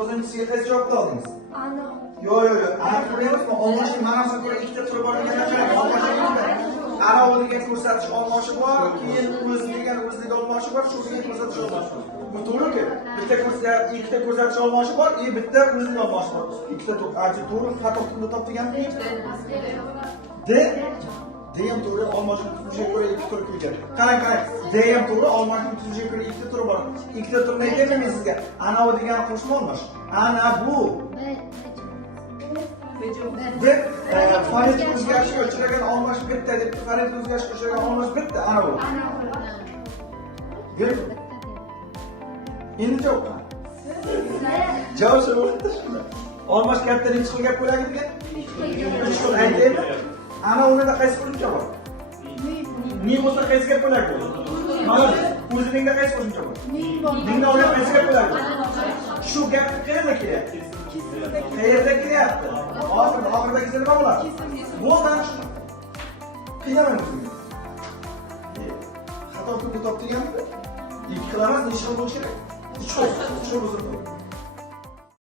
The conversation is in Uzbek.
9-siga qaysi javobni oldingiz? Ana. Yo'q. Aniq ko'ryapsizmi? Olmoshning ma'nosini ko'ra ikkita turi bor degan olmoshning ikkita. Ana degan ko'rsatish olmoshi bor, keyin o'zi degan o'zidagi olmoshi bor, shu degan ko'rsatish olmoshi bor. Bu to'g'rimi? Ikkita ko'rsatish olmoshi bor, bitta o'zidagi olmoshi bor. Ikkita to'g'ri, xato qilib topganmi? Degan to'g'ri olmoshning tuzilishiga ko'ra ikkita tur qo'ygan. Qarang. Degan to'g'ri olmoshning tuzilishiga ko'ra ikkita tur bor. Ikkita turni aytaymi men sizga? Ana degan qo'shma olmosh. Ana bu deb fonetik o'zgarishga uchragan olmosh bitta deb fonetik o'zgarishga uchragan olmosh bitta ana bu. Gör. Endi javob. Javob shu. Olmosh katta necha xil gap bo'ladi degan? 3 xil aytaymi? Ana unida qaysi qo'shimcha bor? Ni bo'lsa qaysi gap bo'ladi? Mana o'zingizda qaysi qo'shimcha bor? Mingda o'ylab qaysi gap bo'ladi? Shu gap qayerda kelyapti? Qayerda kelyapti? Oxirdagi nima bo'ladi? Bo'ldi ana shu. Qiynamang o'zingizni. Xato qilib toptirganmi? 2 xil emas, necha xil bo'lishi kerak? 3 xil bo'lsa to'g'ri.